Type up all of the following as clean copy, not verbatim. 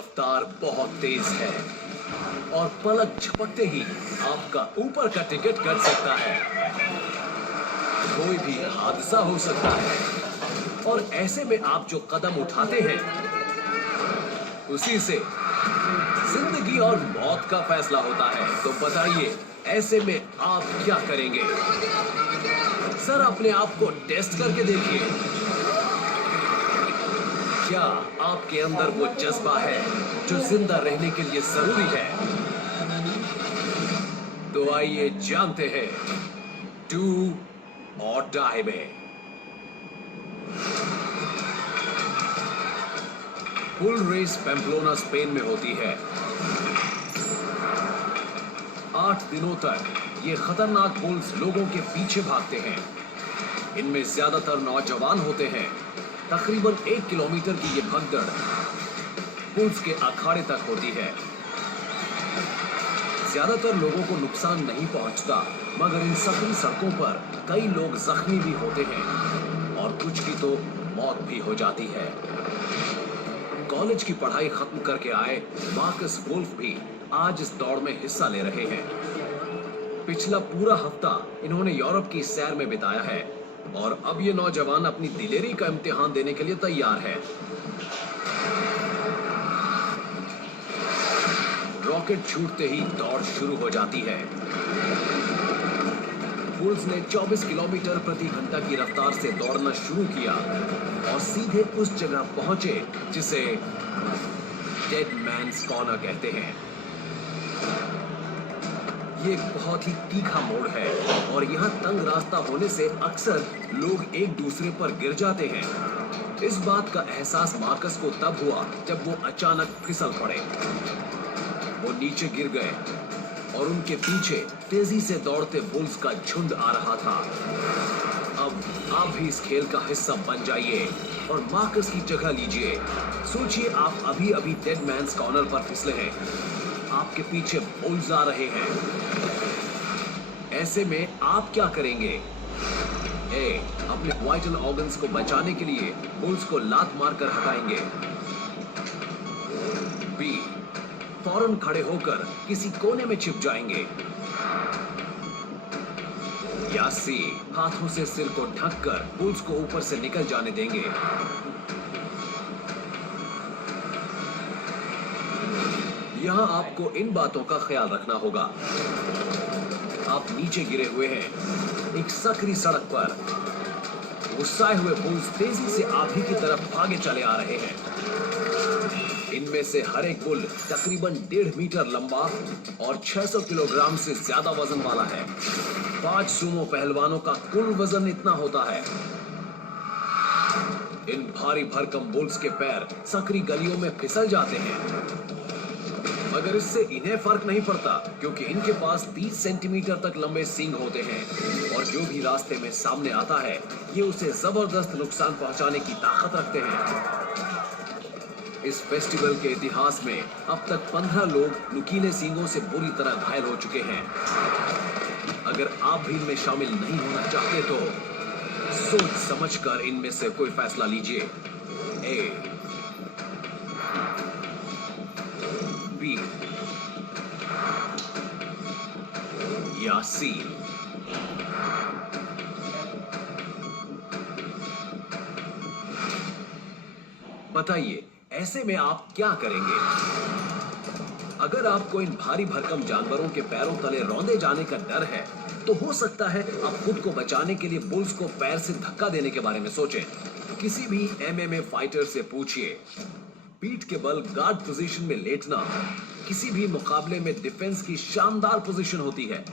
रफ्तार बहुत तेज है और पलक झपकते ही आपका ऊपर का टिकट कट सकता है। कोई भी हादसा हो सकता है और ऐसे में आप जो कदम उठाते हैं उसी से जिंदगी और मौत का फैसला होता है। तो बताइए, ऐसे में आप क्या करेंगे? सर, अपने आप को टेस्ट करके देखिए। क्या आपके अंदर वो जज्बा है जो जिंदा रहने के लिए जरूरी है? तो आइए जानते हैं डू और डाई में। बुल रेस पेम्पलोना स्पेन में होती है। 8 दिनों तक ये खतरनाक बुल्स लोगों के पीछे भागते हैं। इनमें ज्यादातर नौजवान होते हैं। तकरीबन 1 किलोमीटर की ये भगदड़ बुल्स के अखाड़े तक होती है। ज्यादातर लोगों को नुकसान नहीं पहुंचता, मगर इन सकरी सड़कों पर कई लोग जख्मी भी होते हैं और कुछ की तो मौत भी हो जाती है। कॉलेज की पढ़ाई खत्म करके आए मार्कस वुल्फ भी आज इस दौड़ में हिस्सा ले रहे हैं। पिछला पूरा हफ्ता इन्होंने यूरोप की सैर में बिताया है और अब ये नौजवान अपनी दिलेरी का इम्तिहान देने के लिए तैयार है। रॉकेट छूटते ही दौड़ शुरू हो जाती है। बुल्स ने 24 किलोमीटर प्रति घंटा की रफ्तार से दौड़ना शुरू किया और सीधे उस जगह पहुंचे जिसे डेड मैन्स कॉर्नर कहते हैं। ये एक बहुत ही तीखा मोड़ है और यहाँ तंग रास्ता होने से अक्सर लोग एक दूसरे पर गिर जाते हैं। इस बात का एहसास मार्कस को तब हुआ जब वो अचानक फिसल पड़े। वो नीचे गिर गए और उनके पीछे तेजी से दौड़ते बुल्स का झुंड आ रहा था। अब आप भी इस खेल का हिस्सा बन जाइए और मार्कस की जगह लीजिए। सोचिए, आप अभी अभी डेड मैन्स कॉर्नर पर फिसले हैं। आपके पीछे बुल्स आ रहे हैं। ऐसे में आप क्या करेंगे? ए, अपने वाइटल ऑर्गन्स को बचाने के लिए बुल्स को लात मारकर हटाएंगे। बी, फौरन खड़े होकर किसी कोने में छिप जाएंगे। या सी, हाथों से सिर को ढककर बुल्स को ऊपर से निकल जाने देंगे। यहां आपको इन बातों का ख्याल रखना होगा। आप नीचे गिरे हुए हैं एक सकरी सड़क पर। गुस्साए हुए बुल्स तेजी से आप ही की तरफ भागे चले आ रहे हैं। इनमें से हर एक बुल तकरीबन 1.5 मीटर लंबा और 600 किलोग्राम से ज्यादा वजन वाला है। 5 सूमो पहलवानों का कुल वजन इतना होता है। इन भारी भरकम बुल्स के पैर सकरी गलियों में फिसल जाते हैं, मगर इससे इन्हें फर्क नहीं पड़ता क्योंकि इनके पास 30 सेंटीमीटर तक लंबे सींग होते हैं और जो भी रास्ते में सामने आता है ये उसे जबरदस्त नुकसान पहुंचाने की ताकत रखते हैं। इस फेस्टिवल के इतिहास में अब तक 15 लोग नुकीले सींगों से बुरी तरह घायल हो चुके हैं। अगर आप भी इनमें शामिल नहीं होना चाहते तो सोच समझकर इनमें से कोई फैसला लीजिए। ए, बी या सी। बताइए, ऐसे में आप क्या करेंगे? अगर आपको इन भारी भरकम जानवरों के पैरों तले रौंदे जाने का डर है तो हो सकता है आप खुद को बचाने के लिए बुल्स को पैर से धक्का देने के बारे में सोचें। किसी भी एमएमए फाइटर से पूछिए, पीठ के बल गार्ड पोजीशन में लेटना किसी भी मुकाबले में डिफेंस की शानदार पोजीशन होती है।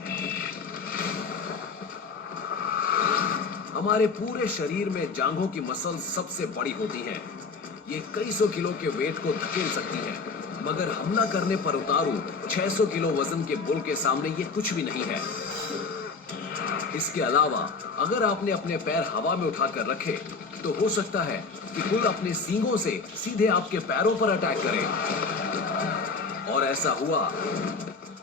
हमारे पूरे शरीर में जांघों की मसल सबसे बड़ी होती हैं। ये कई सौ किलो के वेट को धकेल सकती हैं, मगर हमला करने पर उतारू 600 किलो वजन के बुल के सामने ये कुछ भी नहीं है। इसके अलावा अगर आपने अपने पैर हवा में उठाकर रखे तो हो सकता है कि बुल अपने सींगों से सीधे आपके पैरों पर अटैक करे, और ऐसा हुआ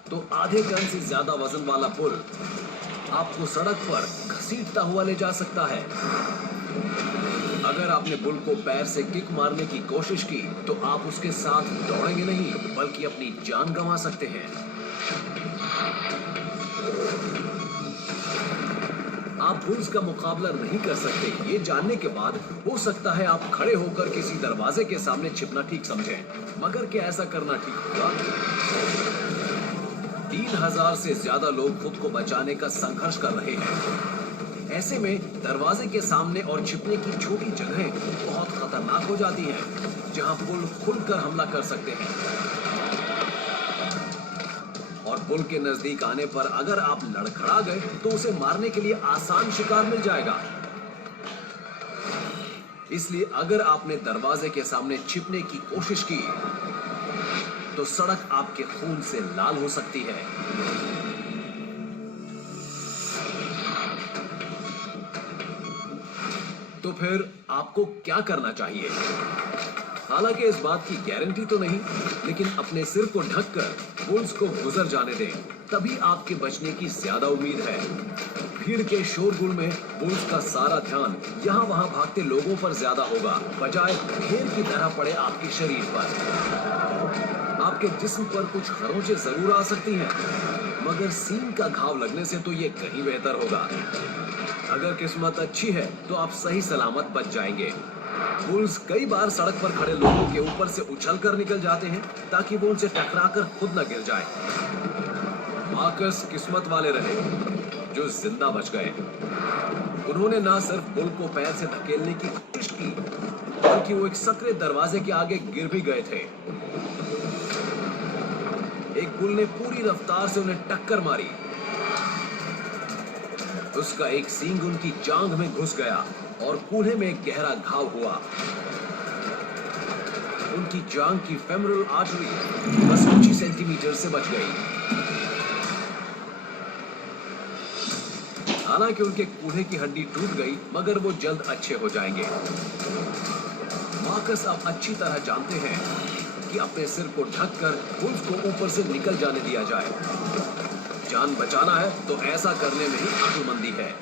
तो आधे टन से ज्यादा वजन वाला बुल आपको सड़क पर घसीटता हुआ ले जा सकता है। अगर आपने बुल को पैर से किक मारने की कोशिश की तो आप उसके साथ दौड़ेंगे नहीं बल्कि अपनी जान गंवा सकते हैं। आप बुल्स का मुकाबला नहीं कर सकते ये जानने के बाद हो सकता है आप खड़े होकर किसी दरवाजे के सामने छिपना ठीक समझें, मगर क्या ऐसा करना ठीक होगा? 3000 से ज्यादा लोग खुद को बचाने का संघर्ष कर रहे हैं। ऐसे में दरवाजे के सामने और छिपने की छोटी जगहें बहुत खतरनाक हो जाती हैं, जहां बुल खुलकर हमला कर सकते हैं। और बुल के नजदीक आने पर अगर आप लड़खड़ा गए तो उसे मारने के लिए आसान शिकार मिल जाएगा। इसलिए अगर आपने दरवाजे के सामने छिपने की कोशिश की तो सड़क आपके खून से लाल हो सकती है। तो फिर आपको क्या करना चाहिए? हालांकि इस बात की गारंटी तो नहीं, लेकिन अपने सिर को ढककर बुल्स को गुजर जाने दें, तभी आपके बचने की ज्यादा उम्मीद है। भीड़ के शोरगुल में बुल्स का सारा ध्यान यहाँ वहां भागते लोगों पर ज्यादा होगा, बजाय ढेर की तरह पड़े आपके शरीर पर। आपके जिस्म पर कुछ खरोंचें जरूर आ सकती हैं, मगर सीन का घाव लगने से तो ये कहीं बेहतर होगा। अगर किस्मत अच्छी है तो आप सही सलामत बच जाएंगे। बुल्स कई बार सड़क पर खड़े लोगों के ऊपर से उछलकर निकल जाते हैं ताकि वो उनसे टकराकर खुद न गिर जाए। मार्कस किस्मत वाले रहे जो जिंदा बच गए। उन्होंने ना सिर्फ बुल को पैर से धकेलने की कोशिश की, बल्कि वो एक सकरे दरवाजे के आगे गिर भी गए थे। एक बुल ने पूरी रफ्तार से उन्हें टक्कर मारी। उसका एक सींग उनकी जांघ में घुस गया और कूल्हे में एक गहरा घाव हुआ। उनकी जांघ की फेमोरल आर्टरी बस कुछ ही सेंटीमीटर से बच गई। हालांकि उनके कूल्हे की हड्डी टूट गई, मगर वो जल्द अच्छे हो जाएंगे। मार्कस अब अच्छी तरह जानते हैं कि अपने सिर को ढककर बुल्स को ऊपर से निकल जाने दिया जाए। जान बचाना है तो ऐसा करने में ही अक्लमंदी है।